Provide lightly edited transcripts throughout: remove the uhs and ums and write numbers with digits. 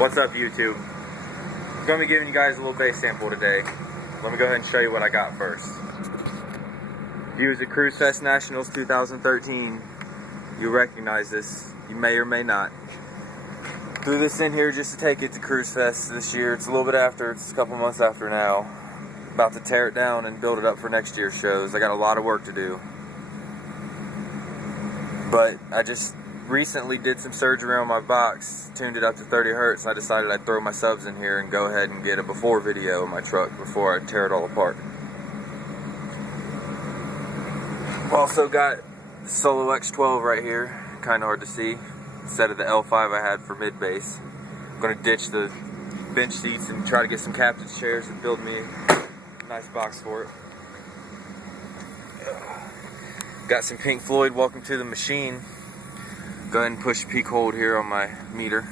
What's up, YouTube? I'm going to be giving you guys a little bass sample today. Let me go ahead and show you what I got first. If you was at Cruisefest Nationals 2013, you recognize this. You may or may not. Threw this in here just to take it to Cruisefest this year. It's a little bit after, it's a couple months after now. About to tear it down and build it up for next year's shows. I got a lot of work to do. But I just recently did some surgery on my box, tuned it up to 30 hertz, and I decided I'd throw my subs in here and go ahead and get a before video of my truck before I tear it all apart. I've also got the Solo X12 right here, kind of hard to see, instead of the L5 I had for mid bass. I'm going to ditch the bench seats and try to get some captain's chairs and build me a nice box for it. Got some Pink Floyd, Welcome to the Machine. Go ahead and push peak hold here on my meter.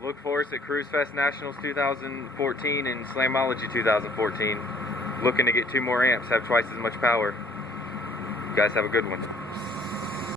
Look for us at Cruisefest Nationals 2014 and Slamology 2014. Looking to get 2 more amps, have twice as much power. You guys have a good one.